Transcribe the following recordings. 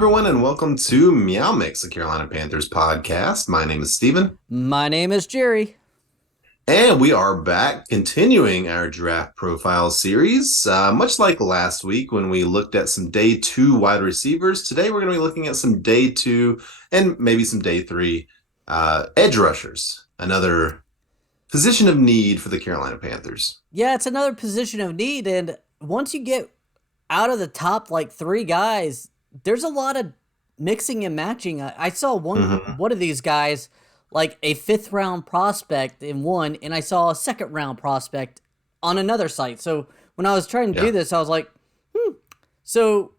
everyone, and welcome to MeowMix, the Carolina Panthers podcast. My name is Steven. My name is Jerry. And we are back continuing our draft profile series. Much like last week when we looked at some day 2 wide receivers, today we're going to be looking at some day 2 and maybe some day 3 edge rushers. Another position of need for the Carolina Panthers. Yeah, it's another position of need. And once you get out of the top, 3 guys, there's a lot of mixing and matching. I saw one of these guys, like a 5th round prospect in one, and I saw a 2nd round prospect on another site. So when I was trying to do this, I was like, So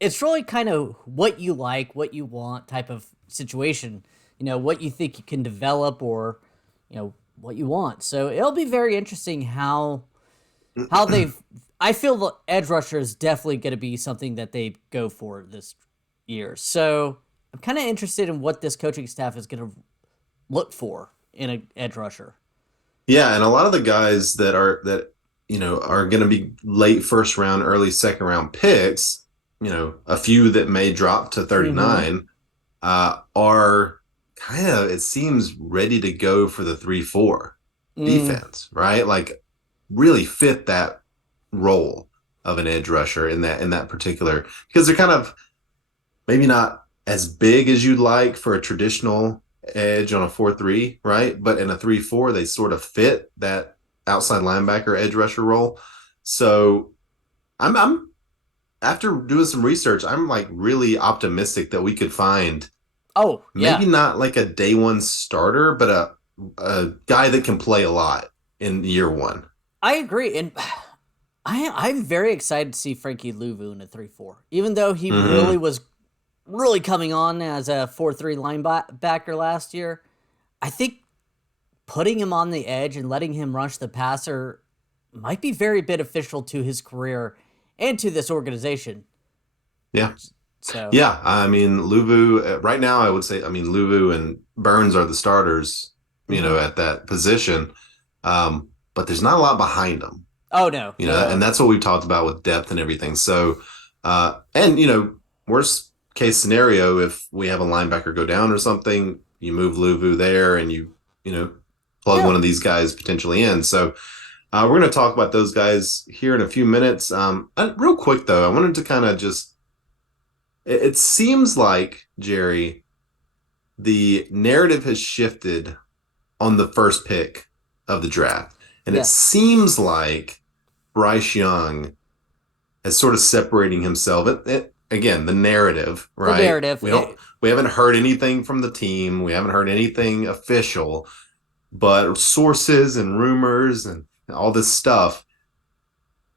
it's really kind of what you like, what you want type of situation, what you think you can develop or, what you want. So it'll be very interesting how I feel the edge rusher is definitely going to be something that they go for this year. So I'm kind of interested in what this coaching staff is going to look for in an edge rusher. Yeah, and a lot of the guys that are going to be late 1st round, early 2nd round picks, a few that may drop to 39, are kind of, it seems, ready to go for the 3-4 defense, right? Like really fit that role of an edge rusher in that particular, because they're kind of maybe not as big as you'd like for a traditional edge on a 4-3, right? But in a 3-4, they sort of fit that outside linebacker edge rusher role. So I'm after doing some research, I'm like really optimistic that we could find maybe not like a day 1 starter, but a guy that can play a lot in year 1. I agree, and I'm very excited to see Frankie Louvu in a 3-4, even though he really coming on as a 4-3 linebacker last year. I think putting him on the edge and letting him rush the passer might be very beneficial to his career and to this organization. Yeah. So yeah, I mean, Louvu right now, I would say, Louvu and Burns are the starters, at that position. But there's not a lot behind them. Oh no. And that's what we've talked about with depth and everything. So, worst case scenario, if we have a linebacker go down or something, you move Louvu there and you plug one of these guys potentially in. So we're going to talk about those guys here in a few minutes. Real quick though, I wanted to kind of just, it seems like, Jerry, the narrative has shifted on the first pick of the draft. And it seems like Bryce Young is sort of separating himself. Again, the narrative, right? The narrative. We haven't heard anything from the team. We haven't heard anything official, but sources and rumors and all this stuff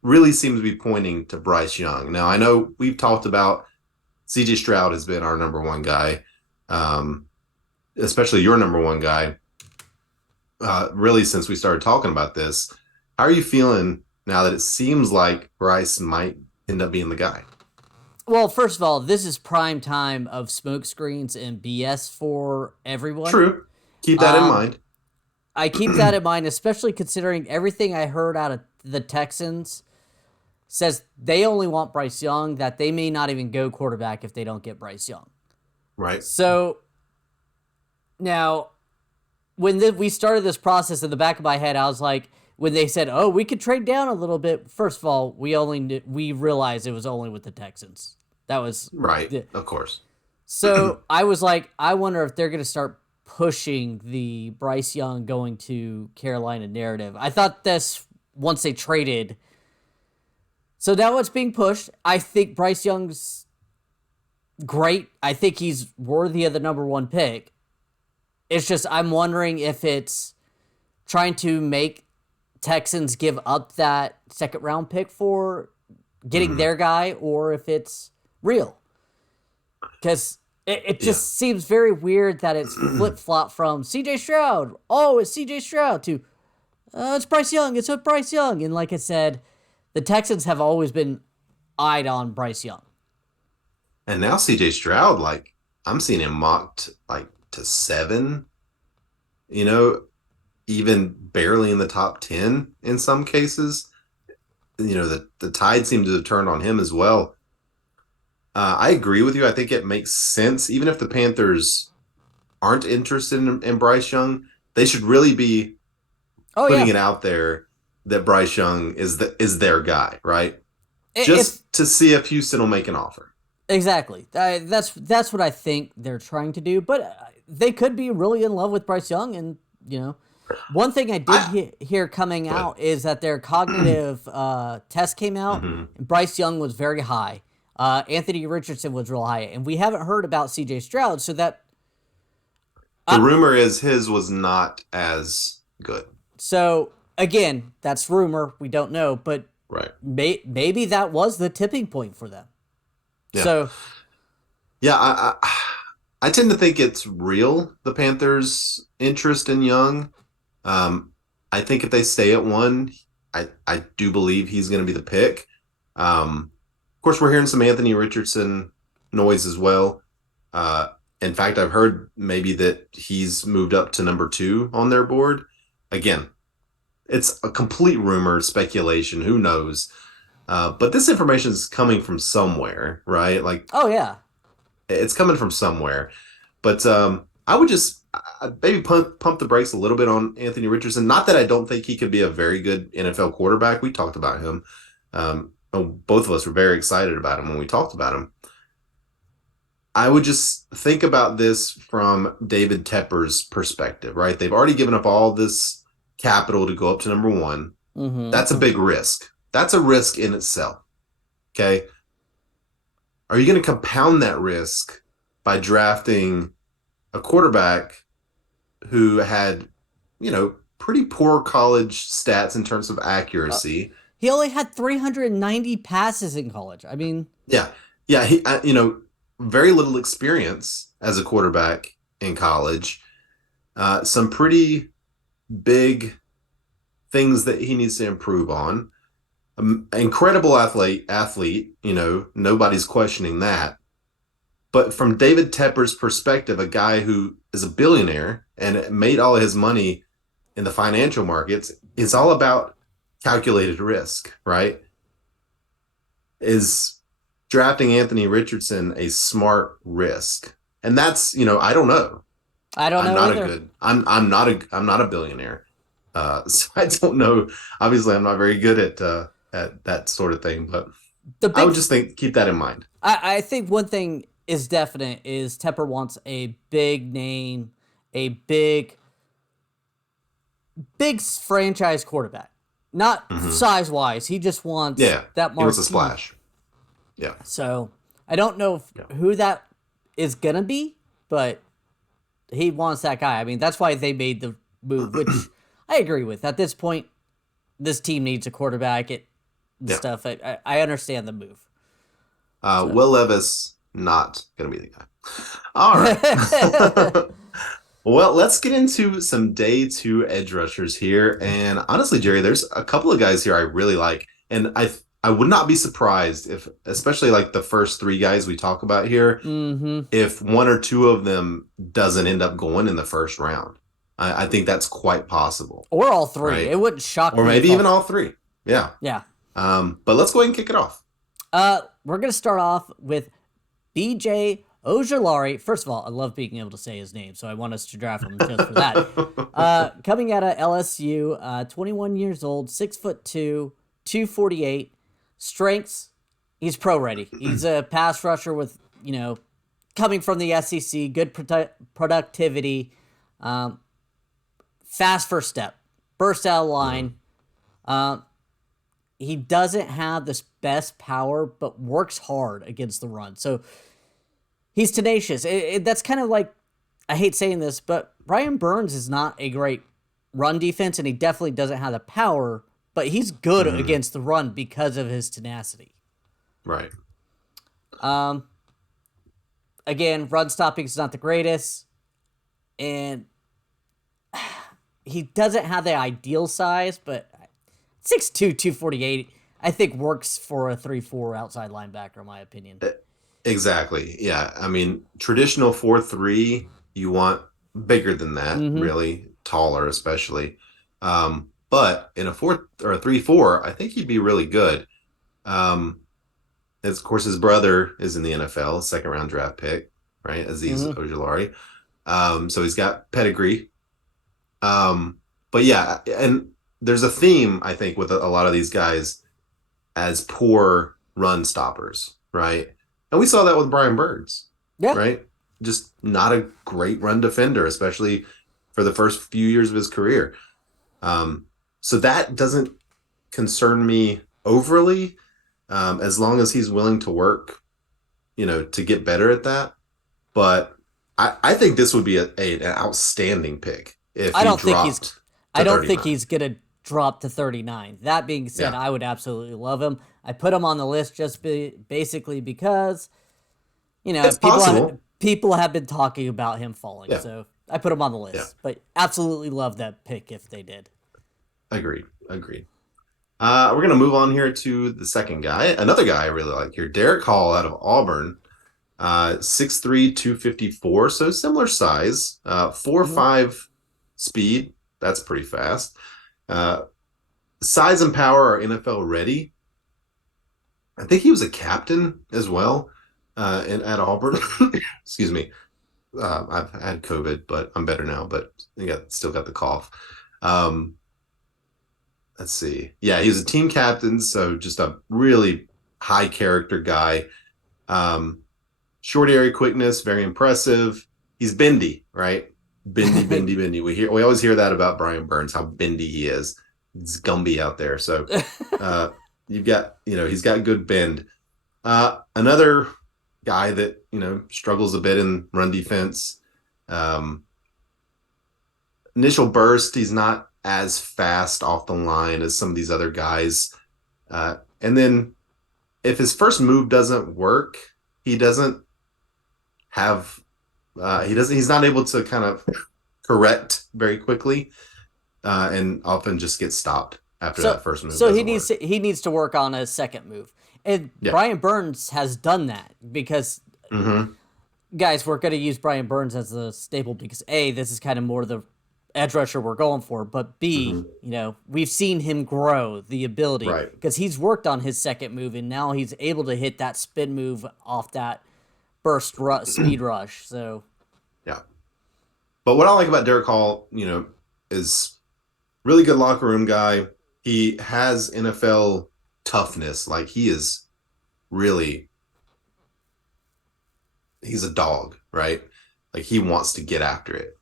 really seems to be pointing to Bryce Young. Now, I know we've talked about CJ Stroud has been our number 1 guy, especially your number 1 guy, really since we started talking about this. How are you feeling now that it seems like Bryce might end up being the guy? Well, first of all, this is prime time of smoke screens and BS for everyone. True. Keep that in mind. I keep that in mind, especially considering everything I heard out of the Texans says they only want Bryce Young, that they may not even go quarterback if they don't get Bryce Young. Right. So now, when we started this process, in the back of my head, I was like, when they said, we could trade down a little bit, first of all, we realized it was only with the Texans. That was right, of course. So I was like, I wonder if they're going to start pushing the Bryce Young going to Carolina narrative. I thought this once they traded. So now it's being pushed. I think Bryce Young's great. I think he's worthy of the number 1 pick. It's just I'm wondering if it's trying to make Texans give up that 2nd round pick for getting their guy, or if it's real. Because it just seems very weird that it's flip-flop from CJ Stroud. Oh, it's CJ Stroud to it's Bryce Young. It's with Bryce Young. And like I said, the Texans have always been eyed on Bryce Young. And now CJ Stroud, like, I'm seeing him mocked like to 7, even barely in the top 10 in some cases. The tide seems to have turned on him as well. I agree with you. I think it makes sense. Even if the Panthers aren't interested in Bryce Young, they should really be Oh putting yeah, it out there that Bryce Young is their guy, right? if Just to see if Houston will make an offer. exactly, that's what I think they're trying to do. But they could be really in love with Bryce Young, and you know, one thing I did I hear coming Go out is that their cognitive test came out, hmm and Bryce Young was very high. Anthony Richardson was real high, and we haven't heard about C.J. Stroud, so that The uh, rumor is his was not as good. so again, that's rumor. We don't know, but Right. maybe that was the tipping point for them. Yeah. So Yeah. I tend to think it's real, the Panthers' interest in Young. Um, I think if they stay at one, I do believe he's going to be the pick. Of course, we're hearing some Anthony Richardson noise as well. Uh, in fact, I've heard maybe that he's moved up to number two on their board. Again, it's a complete rumor, speculation. Who knows? But this information is coming from somewhere, right? Like oh yeah, it's coming from somewhere. But I would just maybe pump the brakes a little bit on Anthony Richardson. Not that I don't think he could be a very good NFL quarterback. We talked about him. Both of us were very excited about him when we talked about him. I would just think about this from David Tepper's perspective, right? They've already given up all this capital to go up to number one. mm-hmm. That's a big risk. That's a risk in itself. Okay. Are you going to compound that risk by drafting a quarterback who had, pretty poor college stats in terms of Uh, accuracy? he only had 390 passes in college. I mean, Yeah. Yeah. Very little experience as a quarterback in college. Some pretty big things that he needs to improve on. Incredible athlete, nobody's questioning that. But from David Tepper's perspective, a guy who is a billionaire and made all of his money in the financial markets, it's all about calculated risk, right? Is drafting Anthony Richardson a smart risk? And that's, I don't know. I don't know either. I'm not a billionaire. So I don't know. Obviously, I'm not very good at that sort of thing, but The I big, would just keep that in mind. I think one thing is definite is Tepper wants a big name, a big franchise quarterback. Not Hmm size wise, he just wants Yeah, that he wants a marquee. splash. Yeah, So I don't know yeah, who that is gonna be, but he wants that guy. I mean, that's why they made the move, which I agree with. At this point, this team needs a quarterback. And yeah. stuff. I understand the move. So. Will Levis not gonna be the guy. All right. Well, let's get into some day two edge rushers here. And honestly, Jerry, there's a couple of guys here I really like. And I would not be surprised if, especially like the first three guys we talk about here, Mm-hmm. if one or two of them doesn't end up going in the first round. I think that's quite possible, Or all three. right? It wouldn't shock Or me maybe if even all. all three. Yeah. Yeah. But let's go ahead and kick it off. We're gonna start off with BJ Ojulari. First of all, I love being able to say his name, so I want us to draft him just for that. Coming out of LSU, 21 years old, 6'2", 248, strengths. He's pro ready. He's a pass rusher with coming from the SEC, good productivity, fast first step, burst out of line. He doesn't have this best power, but works hard against the run. So he's tenacious. That's kind of like, I hate saying this, but Brian Burns is not a great run defense, and he definitely doesn't have the power, but he's good Mhm. against the run because of his tenacity. Right. Um, Again, run stopping is not the greatest, and he doesn't have the ideal size, but 6'2", 248, I think works for a 3-4 outside linebacker, in my opinion. Exactly. Yeah. I mean, traditional 4-3, you want bigger than that, Mm-hmm. really taller, especially. But in a 4 or a 3-4, I think he'd be really good. Um, of course, his brother is in the NFL, second round draft pick, right? Aziz Hmm. Ojulari. So he's got pedigree. But yeah, and there's a theme, I think, with a lot of these guys as poor run stoppers, right? And we saw that with Brian Burns, Yeah, right? Just not a great run defender, especially for the first few years of his career. Um, so that doesn't concern me overly, as long as he's willing to work, to get better at that. But I think this would be an outstanding pick if I he don't think he's dropped I to don't think 39. he's gonna drop to 39. That being said, Yeah, I would absolutely love him. I put him on the list just basically because it's possible. people have been talking about him falling, Yeah, so I put him on the yeah, list. But absolutely love that pick if they did. agreed, agreed. We're gonna move on here to the second guy, another guy I really like here, Derrick Hall out of Auburn, 6'3", 254, so similar size, Hmm. 4.5 speed. That's pretty fast. Uh, Size and power are NFL ready. I think he was a captain as well, at Auburn. Excuse me. I've had COVID, but I'm better now. But still got the cough. Um, let's see. Yeah, he's a team captain, so just a really high character guy. Um, Short area quickness, very impressive. He's bendy, right? Bendy, bendy, bendy. We always hear that about Brian Burns, how bendy he is. It's Gumby out there. So uh, you've got, he's got good bend. Another guy that struggles a bit in run defense. Um, Initial burst, he's not as fast off the line as some of these other guys. And then if his first move doesn't work, he doesn't have he's not able to kind of correct very quickly, and often just gets stopped after so that first move so doesn't work. he needs to work on a second move, and Yeah. Brian Burns has done that because Mm-hmm. guys, we're going to use Brian Burns as the staple because A, this is kind of more the edge rusher we're going for, but B, Mm-hmm. we've seen him grow the ability Right. because he's worked on his second move and now he's able to hit that spin move off that speed rush. So, Yeah. But what I like about Derek Hall, is really good locker room guy. He has NFL toughness. Like he is really, he's a dog, right? Like he wants to get after it.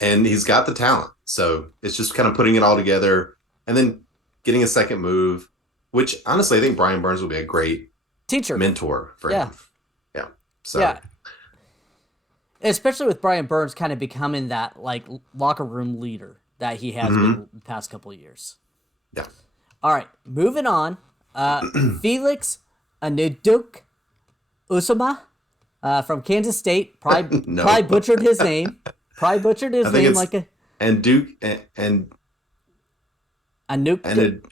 And he's got the talent. So it's just kind of putting it all together and then getting a second move, which honestly, I think Brian Burns will be a great teacher. mentor for Yeah. him. Yeah. So, Yeah. Especially with Brian Burns kind of becoming that like locker room leader that he has mhm. been the past couple of years. Yeah. All right, moving on. Felix Anudike-Uzomah from Kansas State. Probably No. butchered his name. Probably butchered his I think name it's like a and Duke and Anuk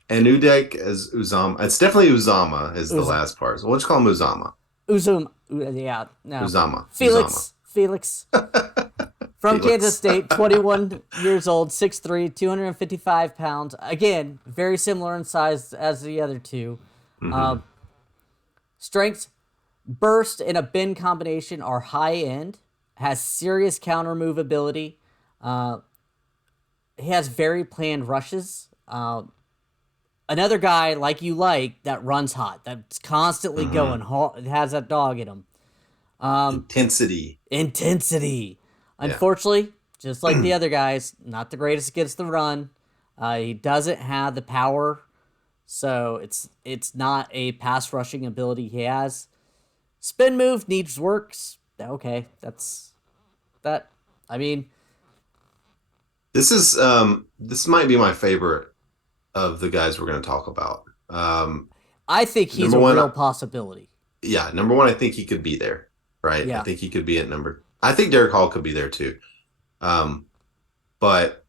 Anudek as Uzama. It's definitely Uzama is the Uz, last part. So we'll just call him Uzama. Uzum. Yeah, no. Uzama. Uzama. Felix from Kansas Felix. State, 21 years old, 6'3", 255 pounds. Again, very similar in size as the other two. Hmm. Strengths, burst, and a bend combination are high end. Has serious counter move ability. He has very planned rushes. Another guy like you like that runs hot, that's constantly going, Hmm. has that dog in him. Intensity. Intensity. Yeah. Unfortunately, just like the other guys, not the greatest against the run. He doesn't have the power, so it's not a pass rushing ability he has. Spin move needs works. Okay, that's that. I mean, This might be my favorite of the guys we're going to talk about. I think he's Number a one, real possibility. yeah, number one, I think he could be there, right? I Yeah. think he could be at number. I think Derek Hall could be there too, um, but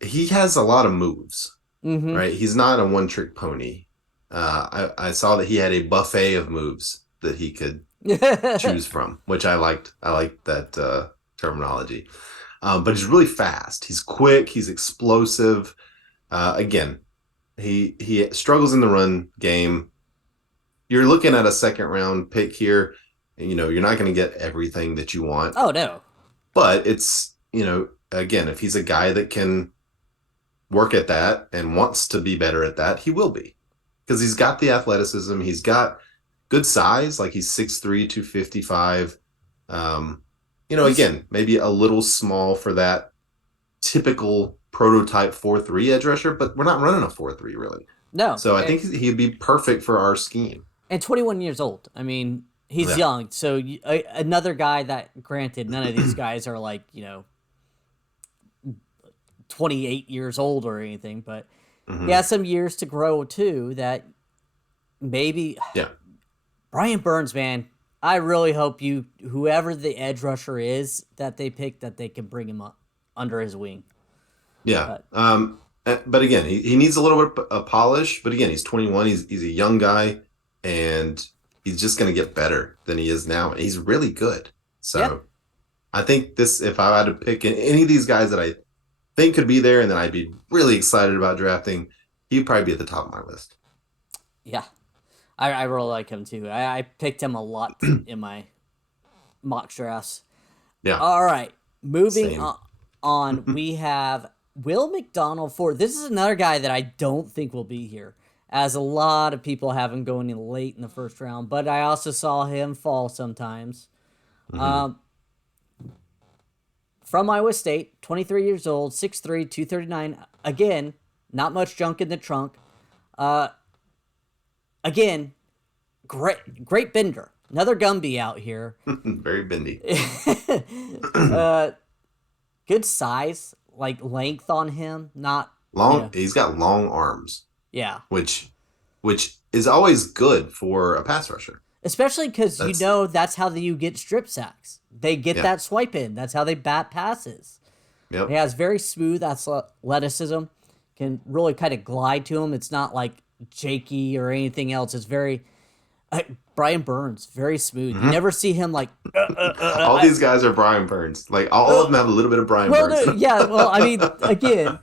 he has a lot of moves, Mm-hmm. right? He's not a one-trick pony. I saw that he had a buffet of moves that he could choose from, which I liked. I liked that terminology. But he's really fast. He's quick. He's explosive. Again, he struggles in the run game. you're looking at a second round pick here, and you're not going to get everything that you want, Oh no. but it's, again, if he's a guy that can work at that and wants to be better at that, he will be, because he's got the athleticism, he's got good size, like he's 6'3", 255. Again, maybe a little small for that typical prototype 4-3 edge rusher, but we're not running a 4-3 really. No. So I think he'd be perfect for our scheme. And 21 years old. I mean, he's young. So another guy that, granted, none of these guys are like, 28 years old or anything, but he has some years to grow too, that maybe. Yeah. Brian Burns, man, I really hope whoever the edge rusher is that they pick, that they can bring him up under his wing. Yeah. But again, he needs a little bit of polish. But again, he's 21. He's a young guy, and he's just going to get better than he is now. And he's really good. So I think if I had to pick any of these guys that I think could be there and that I'd be really excited about drafting, he'd probably be at the top of my list. Yeah. I really like him too. I picked him a lot in my mock drafts. Yeah. All right. Moving on, we have Will McDonald IV. This is another guy that I don't think will be here, as a lot of people have him going in late in the first round, but I also saw him fall sometimes. From Iowa State, 23 years old, 6'3", 239. Again, not much junk in the trunk. Again, great bender. Another Gumby out here. Very bendy. Good size, like length on him. Not long. He's got long arms. Yeah. Which is always good for a pass rusher. Especially because that's how you get strip sacks. They get that swipe in. That's how they bat passes. Yep. He has very smooth athleticism. Can really kind of glide to him. It's not like jakey or anything else. It's very Brian Burns, very smooth. You never see him like. All these guys are Brian Burns. Like all of them have a little bit of Brian Burns. No, yeah. Well, I mean, again,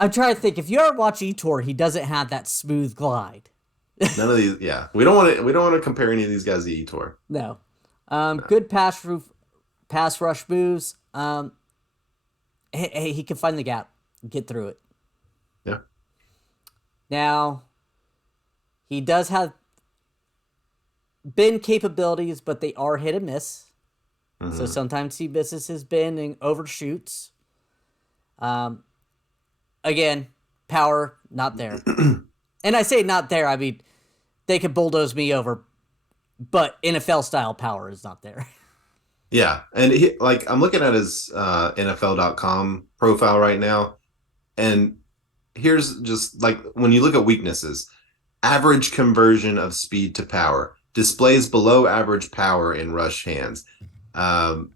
I'm trying to think. If you ever watch Etor, he doesn't have that smooth glide. None of these. Yeah, we don't want to compare any of these guys to Etor. No. Good pass rush moves. He can find the gap, get through it. Yeah. Now, he does have bend capabilities, but they are hit and miss. So sometimes he misses his bend and overshoots. Again, power, not there. And I say not there, I mean, they could bulldoze me over, but NFL-style power is not there. Yeah, and I'm looking at his NFL.com profile right now, and here's just like when you look at weaknesses: average conversion of speed to power, displays below average power in rush hands, grabby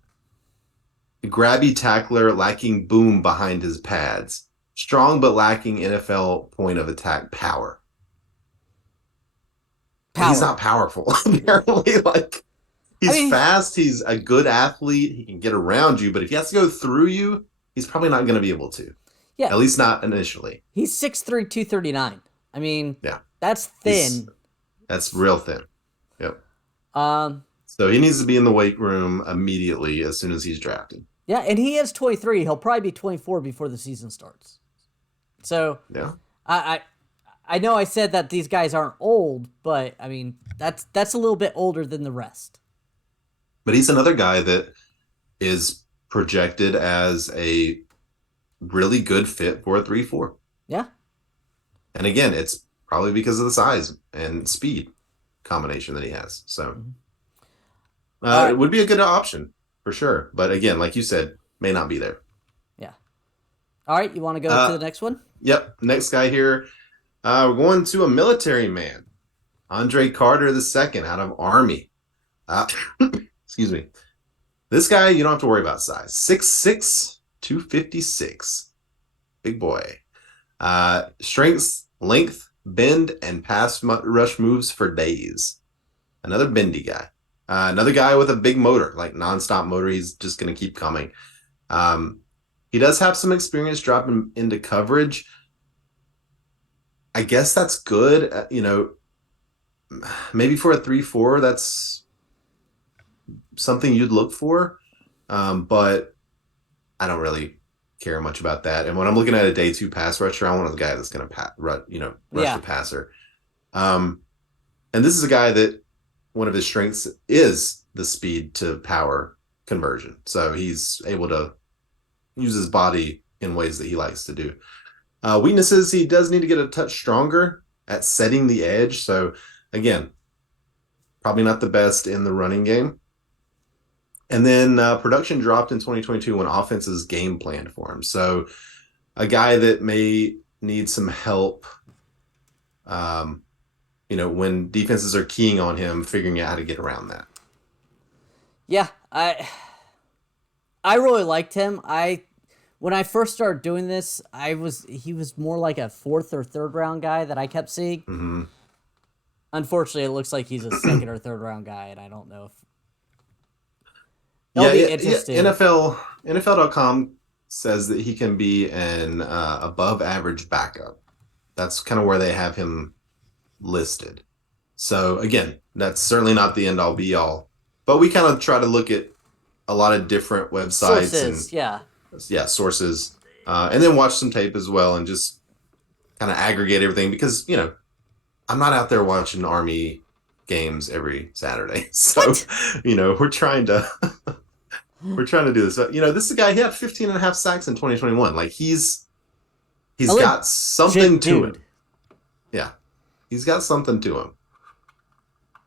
tackler lacking boom behind his pads, strong but lacking NFL point of attack power. He's not powerful, apparently. Like, he's fast, he's a good athlete, he can get around you, but if he has to go through you, he's probably not going to be able to. Yeah. At least not initially. He's 6'3", 239. I mean, yeah, that's thin. That's real thin. Yep. So he needs to be in the weight room immediately as soon as he's drafted. Yeah, and he is 23. He'll probably be 24 before the season starts. So yeah, I know I said that these guys aren't old, but I mean that's a little bit older than the rest. But he's another guy that is projected as a really good fit for a 3-4. Yeah. And again, it's probably because of the size and speed combination that he has. So it would be a good option for sure. But again, like you said, may not be there. Yeah. All right. You want to go to the next one? Yep. Next guy here. We're going to a military man. Andre Carter II out of Army. Excuse me. This guy, you don't have to worry about size. 6'6", 256. Big boy. Strength, length, bend, and pass rush moves for days. Another bendy guy. Another guy with a big motor, like nonstop motor. He's just going to keep coming. He does have some experience dropping into coverage. I guess that's good. maybe for a 3-4, that's something you'd look for. But I don't really care much about that. And when I'm looking at a day 2 pass rusher, I want a guy that's going to rush the Yeah. passer. Um, and this is a guy that one of his strengths is the speed to power conversion. So he's able to use his body in ways that he likes to do. Weaknesses, he does need to get a touch stronger at setting the edge. So again, probably not the best in the running game. And then production dropped in 2022 when offenses game planned for him. So a guy that may need some help, when defenses are keying on him, figuring out how to get around that. Yeah, I really liked him. When I first started doing this, he was more like a 4th or 3rd round guy that I kept seeing. Mm-hmm. Unfortunately, it looks like he's a 2nd or 3rd round guy, and I don't know if Yeah, it'll be interesting. NFL.com says that he can be an above average backup. That's kind of where they have him listed. So again, that's certainly not the end all be all. But we kind of try to look at a lot of different websites Sources, yeah. and sources, and then watch some tape as well, and just kind of aggregate everything because I'm not out there watching Army games every Saturday. So What? we're trying to do this. This is a guy, he had 15 and a half sacks in 2021. Like he's got something to him. Yeah. He's got something to him.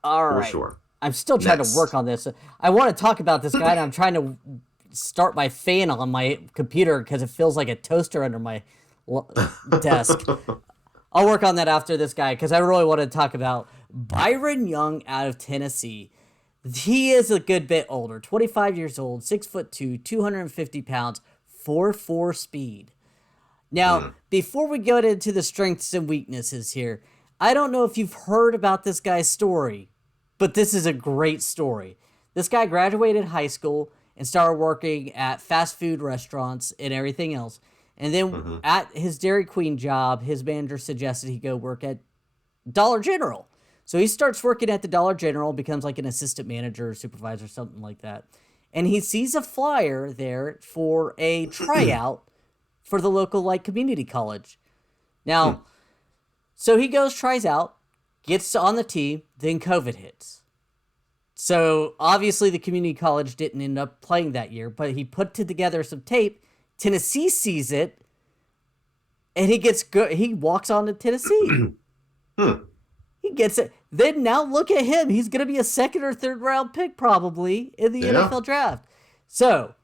All for right. sure. I'm still trying Next. to work on this. I want to talk about this guy, and I'm trying to start my fan on my computer because it feels like a toaster under my desk. I'll work on that after this guy because I really want to talk about Byron Young out of Tennessee. He is a good bit older, 25 years old, 6'2", 250 pounds, 4.4 speed. Now, before we get into the strengths and weaknesses here, I don't know if you've heard about this guy's story, but this is a great story. This guy graduated high school and started working at fast food restaurants and everything else. And then at his Dairy Queen job, his manager suggested he go work at Dollar General. So he starts working at the Dollar General, becomes like an assistant manager or supervisor, something like that. And he sees a flyer there for a tryout for the local community college. Now, so he goes, tries out, gets on the team, then COVID hits. So obviously the community college didn't end up playing that year, but he put together some tape. Tennessee sees it, and he gets good. He walks on to Tennessee. He gets it. Then now look at him. He's going to be a 2nd or 3rd round pick probably in the NFL draft. So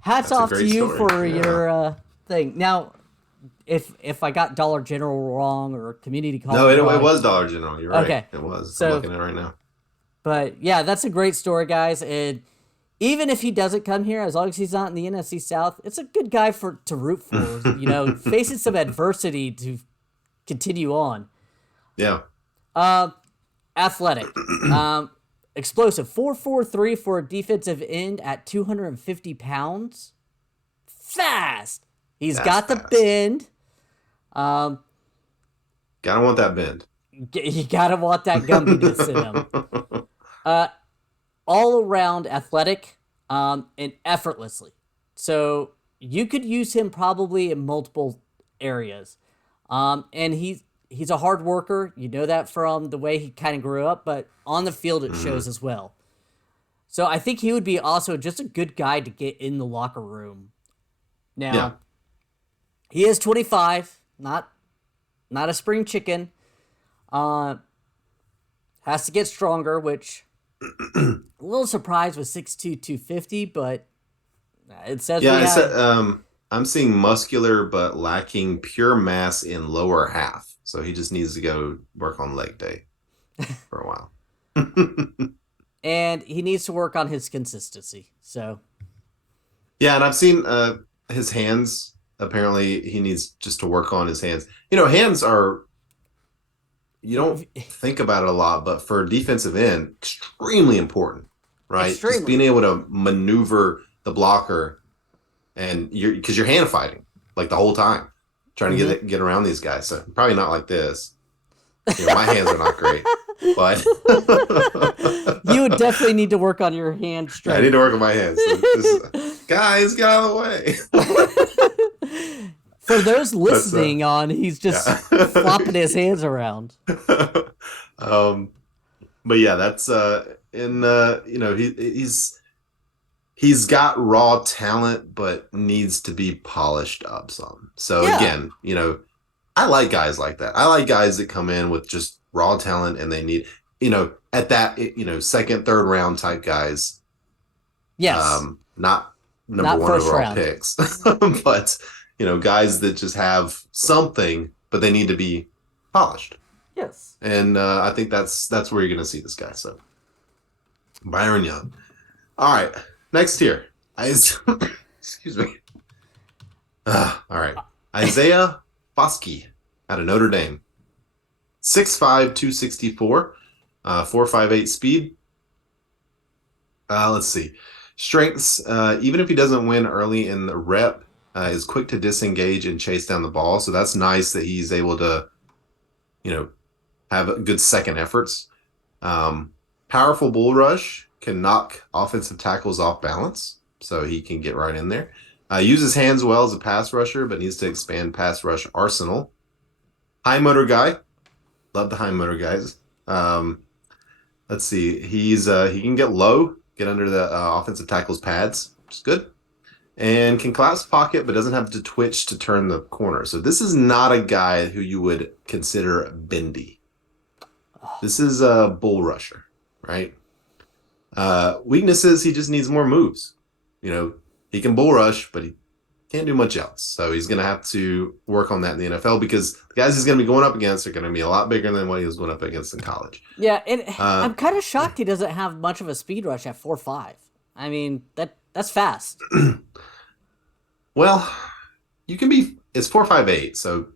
hats off to you for your thing. Now, if I got Dollar General wrong or community college, no, it wrong, was Dollar General. You're right. Okay. It was. So, I'm looking at it right now. But yeah, that's a great story, guys. And even if he doesn't come here, as long as he's not in the NFC South, it's a good guy to root for. Facing some adversity to continue on. Yeah. Athletic. Explosive. 4.43 for a defensive end at 250 pounds. Fast. He's got the bend. Gotta want that bend. You gotta want that gumpiness in him. All around athletic, and effortlessly. So you could use him probably in multiple areas. And he's a hard worker. You know that from the way he kind of grew up, but on the field it shows as well. So I think he would be also just a good guy to get in the locker room. Now, he is 25, not a spring chicken. Has to get stronger, which a little surprised with 6'2", 250, but it says I'm seeing muscular but lacking pure mass in lower half. So he just needs to go work on leg day for a while. And he needs to work on his consistency. So yeah, and I've seen his hands. Apparently he needs just to work on his hands. Hands are, you don't think about it a lot, but for defensive end, extremely important, right? Extremely. Just being able to maneuver the blocker, and because you're hand fighting like the whole time, trying to get around these guys. So probably not like this. My hands are not great, but You would definitely need to work on your hand I need strength. to work on my hands. So guys, get out of the way. For those That's listening on, he's just yeah. flopping his hands around. um, but yeah, that's in he's got raw talent, but needs to be polished up some. So Yeah. again, I like guys like that. I like guys that come in with just raw talent and they need, at that, second, third round type guys. Yes. Not number Not one first overall round. picks, but guys that just have something, but they need to be polished. Yes. And I think that's where you're going to see this guy. So Byron Young. All right, next here. Excuse me. All right, Isaiah Foskey out of Notre Dame. 6'5", 264, 4.58 speed. Let's see. Strengths, even if he doesn't win early in the rep, is quick to disengage and chase down the ball. So that's nice that he's able to, have good second efforts. Powerful bull rush, can knock offensive tackles off balance. So he can get right in there. Uses hands well as a pass rusher, but needs to expand pass rush arsenal. High motor guy. Love the high motor guys. Let's see. He can get low, get under the offensive tackle's pads, which is good, and can collapse pocket, but doesn't have to twitch to turn the corner. So this is not a guy who you would consider bendy. This is a bull rusher, right? Weaknesses, he just needs more moves. He can bull rush, but he can't do much else. So he's going to have to work on that in the NFL because the guys he's going to be going up against are going to be a lot bigger than what he was going up against in college. Yeah, and I'm kind of shocked he doesn't have much of a speed rush at 4.5. I mean, that's fast. Well, you can be, it's 4.58, so,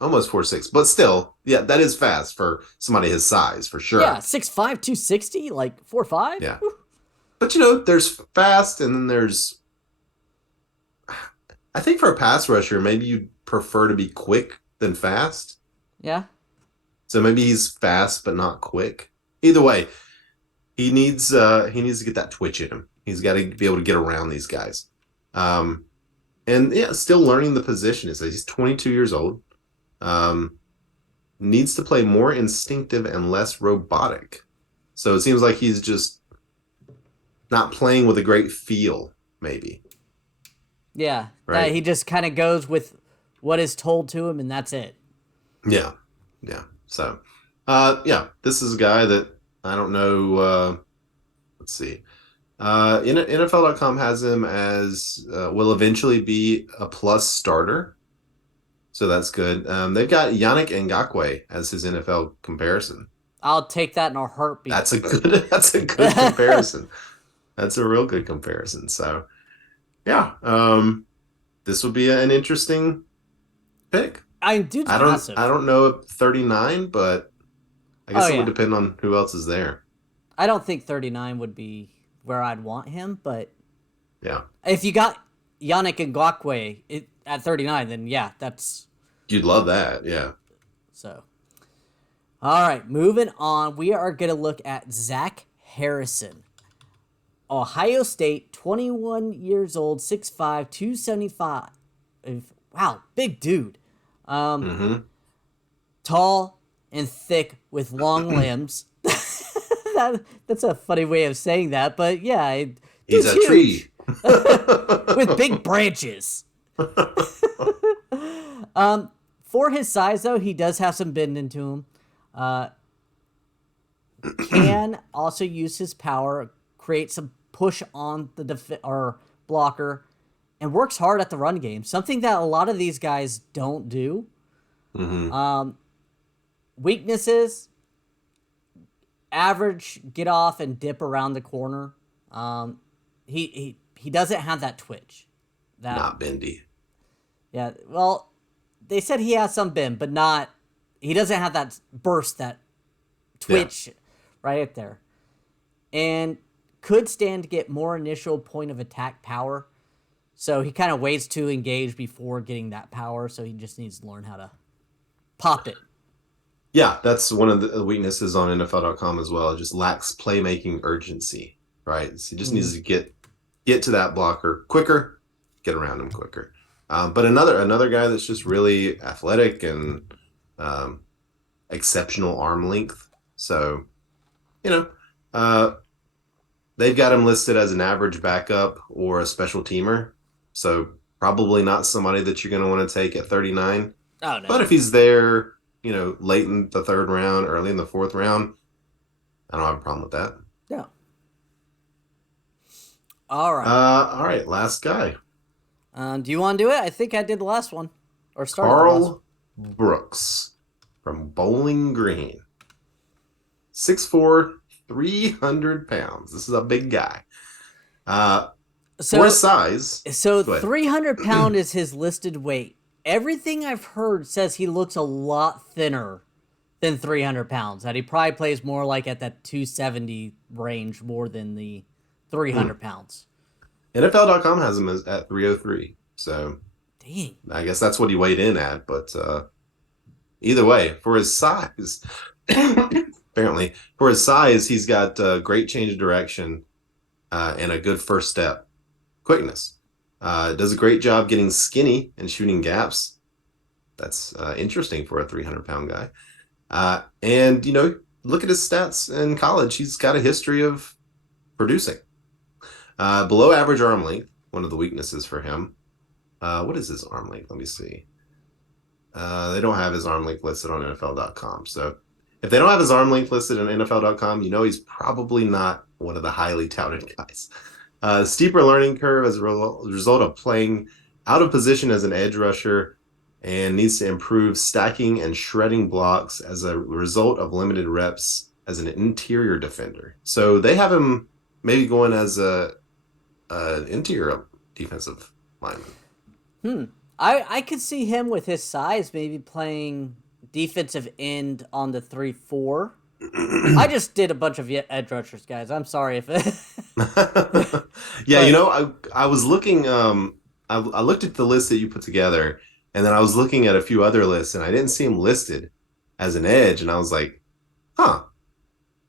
almost 4.6, but still, yeah, that is fast for somebody his size, for sure. Yeah, 6'5", 260, like 4.5? Yeah. But, there's fast and then there's, I think for a pass rusher, maybe you'd prefer to be quick than fast. Yeah. So maybe he's fast but not quick. Either way, he needs to get that twitch in him. He's got to be able to get around these guys. And yeah, still learning the position. He's 22 years old. Needs to play more instinctive and less robotic. So it seems like he's just not playing with a great feel, maybe. Yeah. Right. He just kind of goes with what is told to him, and that's it. Yeah. Yeah. So, this is a guy that I don't know. Let's see. NFL.com has him as will eventually be a plus starter. So that's good. They've got Yannick Ngakoue as his NFL comparison. I'll take that in a heartbeat. That's a good comparison. That's a real good comparison. So, yeah, this would be an interesting pick. I don't know 39, but I guess it would depend on who else is there. I don't think 39 would be where I'd want him, but yeah, if you got Yannick Ngakoue at 39, then yeah, you'd love that. Yeah. So, all right, moving on. We are gonna look at Zach Harrison, Ohio State, 21 years old, 6'5", 275. Wow, big dude. Tall and thick with long limbs. That's a funny way of saying that, but yeah. He's a tree. With big branches. For his size, though, he does have some bend into him. Can also use his power, create some push on the blocker, and works hard at the run game. Something that a lot of these guys don't do. Mm-hmm. Weaknesses: average get off and dip around the corner. He doesn't have that twitch. Not bendy. Yeah, well, they said he has some bend, but not. He doesn't have that burst, that twitch, right up there, and could stand to get more initial point of attack power. So he kind of waits to engage before getting that power. So he just needs to learn how to pop it. Yeah, that's one of the weaknesses on NFL.com as well. It just lacks playmaking urgency, right? So he just Mm. needs to get to that blocker quicker, get around him quicker. But another guy that's just really athletic and um, exceptional arm length. So you know, uh, they've got him listed as an average backup or a special teamer. So probably not somebody that you're going to want to take at 39. Oh But no. if he's there, late in the third round, early in the fourth round, I don't have a problem with that. No. All right. All right, last guy, Do you want to do it? I think I did the last one, or started the last one. Karl Brooks from Bowling Green. 6'4", 300 pounds. This is a big guy. For his So size, so go ahead. 300 pound is his listed weight. Everything I've heard says he looks a lot thinner than 300 pounds. That he probably plays more like at that 270 range more than the 300 pounds. NFL.com has him at 303. So Dang. I guess that's what he weighed in at. But either way, for his size, apparently, for his size, he's got great change of direction and a good first step quickness. Does a great job getting skinny and shooting gaps. That's interesting for a 300-pound guy. And, look at his stats in college. He's got a history of producing. Below average arm length, one of the weaknesses for him. What is his arm length? Let me see. They don't have his arm length listed on NFL.com. So if they don't have his arm length listed on NFL.com, he's probably not one of the highly touted guys. Steeper learning curve as a result of playing out of position as an edge rusher and needs to improve stacking and shredding blocks as a result of limited reps as an interior defender. So they have him maybe going as an interior defensive lineman. I could see him with his size maybe playing defensive end on the 3-4. I just did a bunch of edge rushers, guys. I'm sorry if Yeah, but I was looking. I looked at the list that you put together, and then I was looking at a few other lists, and I didn't see him listed as an edge, and I was like, huh.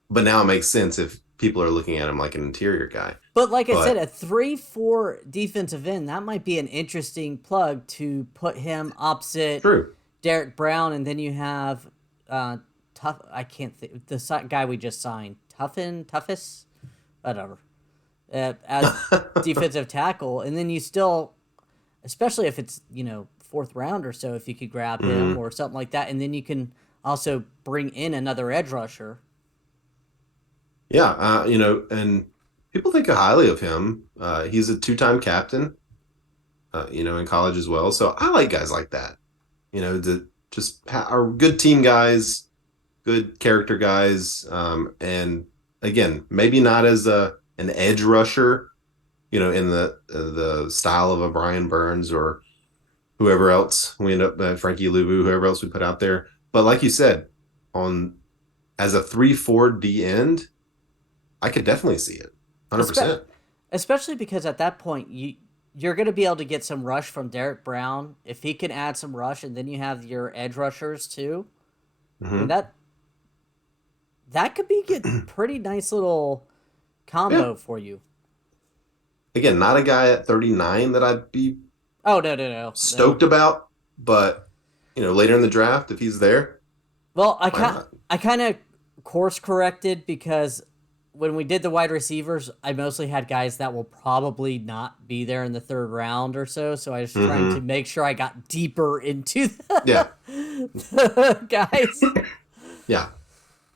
But now it makes sense if people are looking at him like an interior guy. But like I said, But a 3-4 defensive end, that might be an interesting plug to put him opposite true. Derrick Brown, and then you have tough. I can't think the guy we just signed, Toughest, whatever, as defensive tackle, and then you still, especially if it's fourth round or so, if you could grab him or something like that, and then you can also bring in another edge rusher. Yeah, and people think highly of him. He's a two-time captain, in college as well. So I like guys like that. Are good team guys, good character guys, and again, maybe not as an edge rusher, in the style of a Brian Burns or whoever else we end up, Frankie Luvu, whoever else we put out there. But like you said, on as a 3-4 D end, I could definitely see it, 100%. Especially because at that point you're going to be able to get some rush from Derrick Brown if he can add some rush, and then you have your edge rushers too. I mean, Mm-hmm. that could be a pretty nice little Yeah. combo for you. Again, not a guy at 39 that I'd be Oh no. stoked about, but later in the draft, if he's there, Well, why not? I kind of course corrected because when we did the wide receivers, I mostly had guys that will probably not be there in the third round or so. So I was trying to make sure I got deeper into Yeah, the guys. yeah.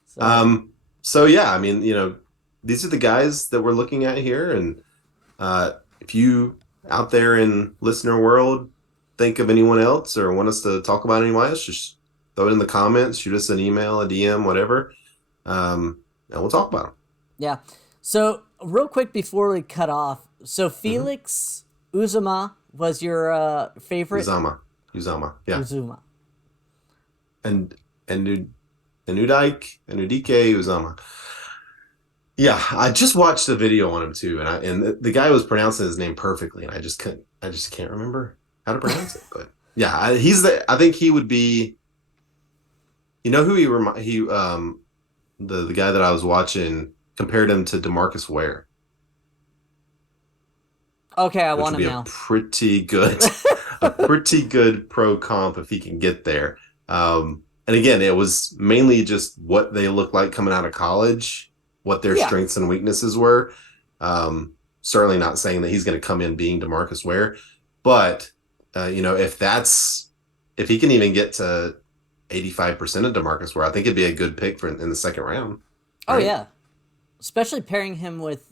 So So yeah, I mean, these are the guys that we're looking at here, and if you out there in listener world think of anyone else or want us to talk about anyone else, just throw it in the comments, shoot us an email, a DM, whatever, and we'll talk about them. yeah. So real quick before we cut off, so Felix Uzomah was your favorite. Uzama, yeah, Uzuma. and Anudike-Uzomah. Yeah, I just watched a video on him too, and the guy was pronouncing his name perfectly, and I just can't remember how to pronounce it. But yeah, I think he would be You know who the guy that I was watching compared him to DeMarcus Ware, Okay, I which want would him be a now. pretty good a pretty good pro comp if he can get there. And again, it was mainly just what they looked like coming out of college, what their Yeah. strengths and weaknesses were. Certainly not saying that he's going to come in being DeMarcus Ware, but if he can even get to 85% of DeMarcus Ware, I think it'd be a good pick for in the second round, Oh right? yeah. Especially pairing him with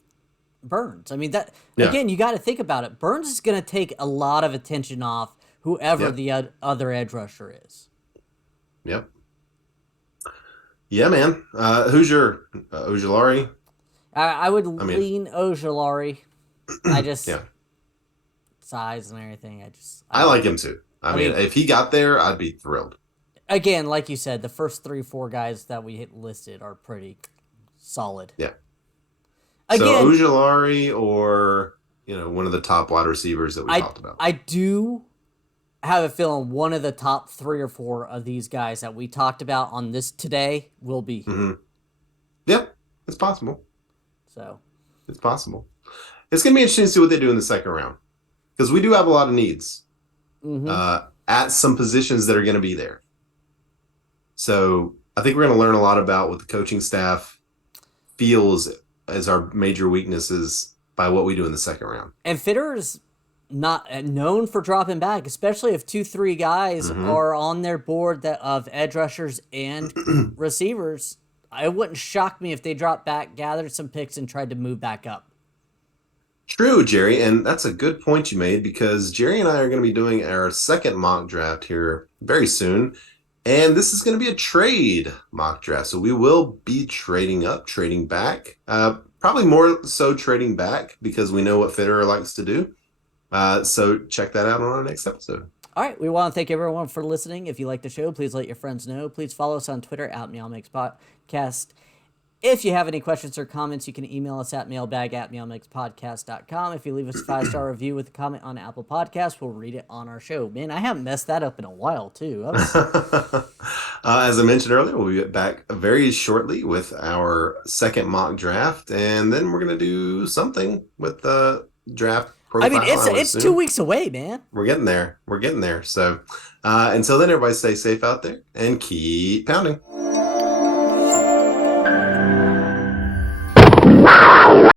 Burns. I mean that Yeah. again, you got to think about it. Burns is going to take a lot of attention off whoever Yep. the other edge rusher is. Yep. Yeah, man. Who's your Ojulari? I would I mean, lean Ojulari. I just yeah, size and everything. I I don't like know. him too. I I mean, mean, if he got there, I'd be thrilled. again, like you said, the first 3, 4 guys that we hit listed are pretty solid. Yeah. So Again, Ojulari or one of the top wide receivers that we I talked about. I do have a feeling one of the top 3 or 4 of these guys that we talked about on this today will be here. Hmm. Yeah, it's possible. So, It's possible. It's gonna be interesting to see what they do in the second round because we do have a lot of needs mm-hmm. at some positions that are going to be there. So I think we're going to learn a lot about what the coaching staff feels as our major weaknesses by what we do in the second round. And Fitter's not known for dropping back, especially if 2, 3 guys Mm-hmm. are on their board that of edge rushers and receivers. It wouldn't shock me if they dropped back, gathered some picks, and tried to move back up. True, Jerry, and that's a good point you made because Jerry and I are going to be doing our second mock draft here very soon. And this is going to be a trade mock draft. So we will be trading up, trading back, probably more so trading back because we know what Fitterer likes to do. So check that out on our next episode. All right, we want to thank everyone for listening. If you like the show, please let your friends know. Please follow us on Twitter at MeowMix Podcast. If you have any questions or comments, you can email us at mailbag@meowmixpodcast.com. If you leave us a 5-star review with a comment on Apple Podcasts, we'll read it on our show. Man, I haven't messed that up in a while, too. As I mentioned earlier, we'll be back very shortly with our second mock draft, and then we're going to do something with the draft I mean, profile. it's 2 weeks away, man. We're getting there. We're getting there. So until then, everybody stay safe out there and keep pounding.